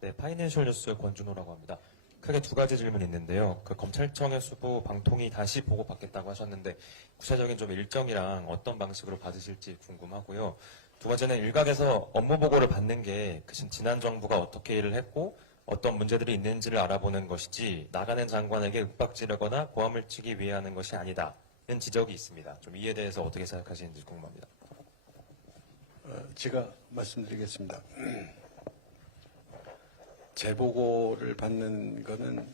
네, 파이낸셜 뉴스 권준호라고 합니다. 크게 두 가지 질문이 있는데요. 검찰청의 수부 방통위 다시 보고받겠다고 하셨는데 구체적인 좀 일정이랑 어떤 방식으로 받으실지 궁금하고요. 두 번째는 일각에서 업무 보고를 받는 게 지난 정부가 어떻게 일을 했고 어떤 문제들이 있는지를 알아보는 것이지 나가는 장관에게 윽박지르거나 고함을 치기 위해 하는 것이 아니다는 지적이 있습니다. 좀 이에 대해서 어떻게 생각하시는지 궁금합니다. 제가 말씀드리겠습니다. 재보고를 받는 것은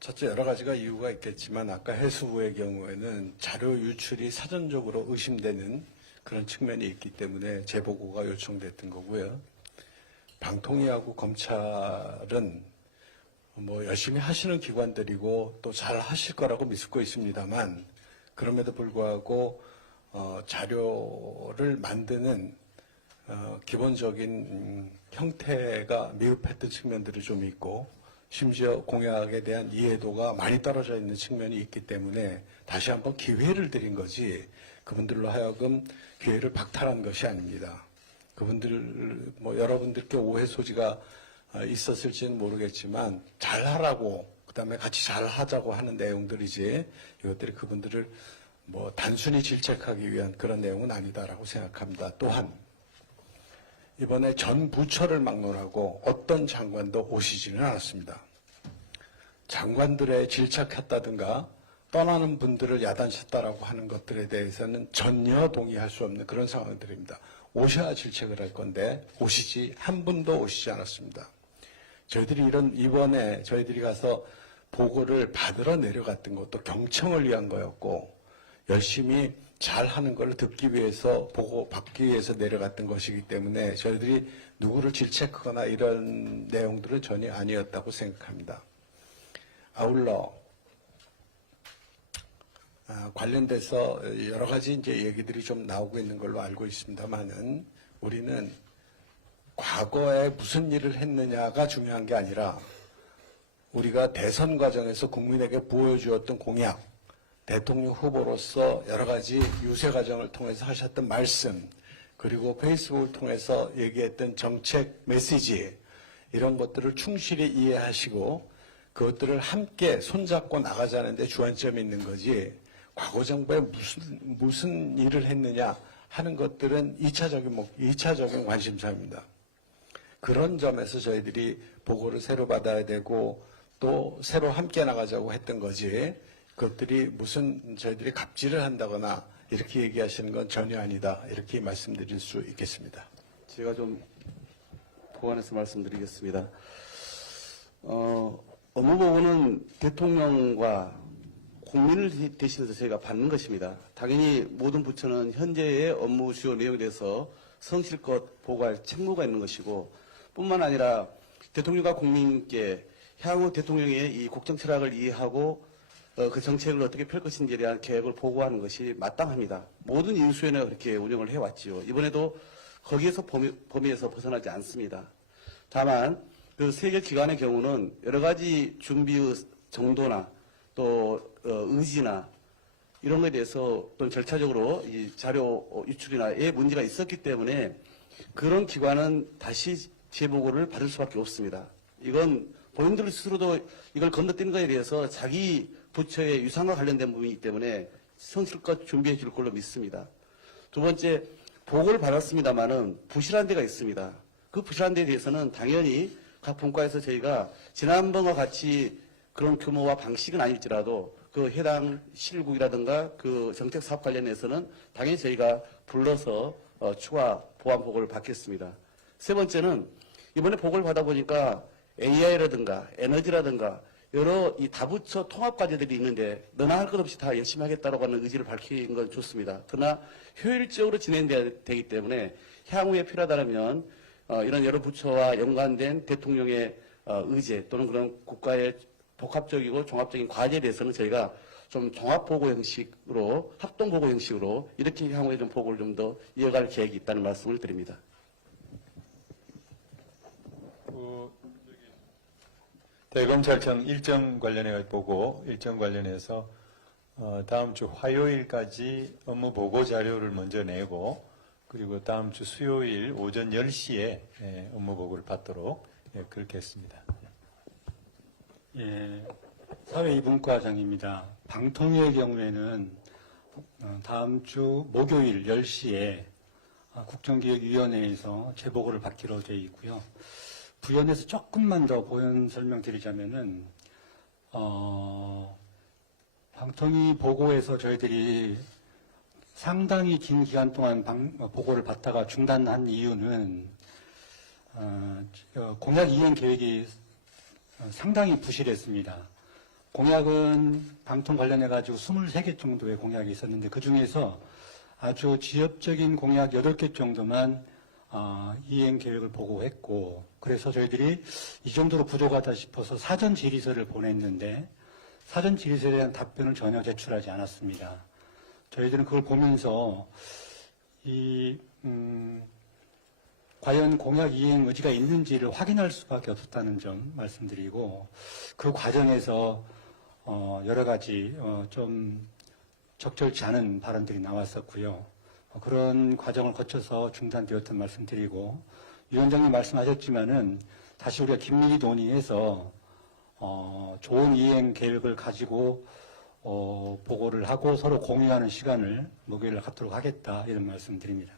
첫째 여러 가지가 이유가 있겠지만 아까 해수부의 경우에는 자료 유출이 사전적으로 의심되는 그런 측면이 있기 때문에 재보고가 요청됐던 거고요. 방통위하고 검찰은 뭐 열심히 하시는 기관들이고 또 잘 하실 거라고 믿고 있습니다만 그럼에도 불구하고 자료를 만드는 기본적인 형태가 미흡했던 측면들이 좀 있고 심지어 공약에 대한 이해도가 많이 떨어져 있는 측면이 있기 때문에 다시 한번 기회를 드린 거지 그분들로 하여금 기회를 박탈한 것이 아닙니다. 그분들 여러분들께 오해 소지가 있었을지는 모르겠지만 잘하라고 그다음에 같이 잘하자고 하는 내용들이지 이것들이 그분들을 단순히 질책하기 위한 그런 내용은 아니다라고 생각합니다. 또한 이번에 전 부처를 막론하고 어떤 장관도 오시지는 않았습니다. 장관들의 질책했다든가 떠나는 분들을 야단쳤다라고 하는 것들에 대해서는 전혀 동의할 수 없는 그런 상황들입니다. 오셔야 질책을 할 건데 오시지 한 분도 오시지 않았습니다. 저희들이 이번에 저희들이 가서 보고를 받으러 내려갔던 것도 경청을 위한 거였고 열심히 잘하는 걸 듣기 위해서 보고 받기 위해서 내려갔던 것이기 때문에 저희들이 누구를 질책하거나 이런 내용들은 전혀 아니었다고 생각합니다. 아울러 관련돼서 여러 가지 이제 얘기들이 좀 나오고 있는 걸로 알고 있습니다만은 우리는 과거에 무슨 일을 했느냐가 중요한 게 아니라 우리가 대선 과정에서 국민에게 보여주었던 공약, 대통령 후보로서 여러 가지 유세 과정을 통해서 하셨던 말씀, 그리고 페이스북을 통해서 얘기했던 정책 메시지 이런 것들을 충실히 이해하시고 그것들을 함께 손잡고 나가자는 데 주안점이 있는 거지 과거 정부에 무슨 일을 했느냐 하는 것들은 2차적인 관심사입니다. 그런 점에서 저희들이 보고를 새로 받아야 되고 또 새로 함께 나가자고 했던 거지 그것들이 무슨 저희들이 갑질을 한다거나 이렇게 얘기하시는 건 전혀 아니다 이렇게 말씀드릴 수 있겠습니다. 제가 좀 보완해서 말씀드리겠습니다. 업무보고는 대통령과 국민을 대신해서 저희가 받는 것입니다. 당연히 모든 부처는 현재의 업무 주요 내용에 대해서 성실껏 보고할 책무가 있는 것이고 뿐만 아니라 대통령과 국민께 향후 대통령의 이 국정 철학을 이해하고 그 정책을 어떻게 펼 것인지에 대한 계획을 보고하는 것이 마땅합니다. 모든 인수위원회가 그렇게 운영을 해왔지요. 이번에도 거기에서 범위에서 벗어나지 않습니다. 다만 그 세 개 기관의 경우는 여러 가지 준비의 정도나 또 의지나 이런 것에 대해서 또는 절차적으로 이 자료 유출이나의 문제가 있었기 때문에 그런 기관은 다시 재보고를 받을 수밖에 없습니다. 이건 본인들 스스로도 이걸 건너뛰는 것에 대해서 자기 부처의 유상과 관련된 부분이기 때문에 성실껏 준비해 줄 걸로 믿습니다. 두 번째, 보고를 받았습니다만은 부실한 데가 있습니다. 그 부실한 데에 대해서는 당연히 각 분과에서 저희가 지난번과 같이 그런 규모와 방식은 아닐지라도 그 해당 실국이라든가 그 정책 사업 관련해서는 당연히 저희가 불러서 추가 보완 보고를 받겠습니다. 세 번째는 이번에 보고를 받아보니까 AI라든가 에너지라든가 여러 이 다부처 통합 과제들이 있는데 너나 할 것 없이 다 열심히 하겠다라고 하는 의지를 밝힌 건 좋습니다. 그러나 효율적으로 진행돼야 되기 때문에 향후에 필요하다면 이런 여러 부처와 연관된 대통령의 의제 또는 그런 국가의 복합적이고 종합적인 과제에 대해서는 저희가 좀 종합보고 형식으로 합동보고 형식으로 이렇게 향후에 좀 보고를 좀 더 이어갈 계획이 있다는 말씀을 드립니다. 대검찰청 일정 관련해 보고 일정 관련해서 다음 주 화요일까지 업무 보고 자료를 먼저 내고 그리고 다음 주 수요일 오전 10시에 업무 보고를 받도록 그렇게 했습니다. 예, 사회이분과장입니다. 방통위의 경우에는 다음 주 목요일 10시에 국정기획위원회에서 재보고를 받기로 되어 있고요. 부연해서 조금만 더 보연 설명드리자면은 방통위 보고에서 저희들이 상당히 긴 기간 동안 보고를 받다가 중단한 이유는 공약 이행 계획이 상당히 부실했습니다. 공약은 방통 관련해가지고 23개 정도의 공약이 있었는데 그 중에서 아주 지엽적인 공약 8개 정도만 이행 계획을 보고했고, 그래서 저희들이 이 정도로 부족하다 싶어서 사전 질의서를 보냈는데 사전 질의서에 대한 답변을 전혀 제출하지 않았습니다. 저희들은 그걸 보면서 과연 공약 이행 의지가 있는지를 확인할 수밖에 없었다는 점 말씀드리고, 그 과정에서 여러 가지 좀 적절치 않은 발언들이 나왔었고요. 그런 과정을 거쳐서 중단되었던 말씀드리고, 위원장님 말씀하셨지만은 다시 우리가 긴밀히 논의해서 좋은 이행 계획을 가지고 보고를 하고 서로 공유하는 시간을 목요일에 갖도록 하겠다, 이런 말씀드립니다.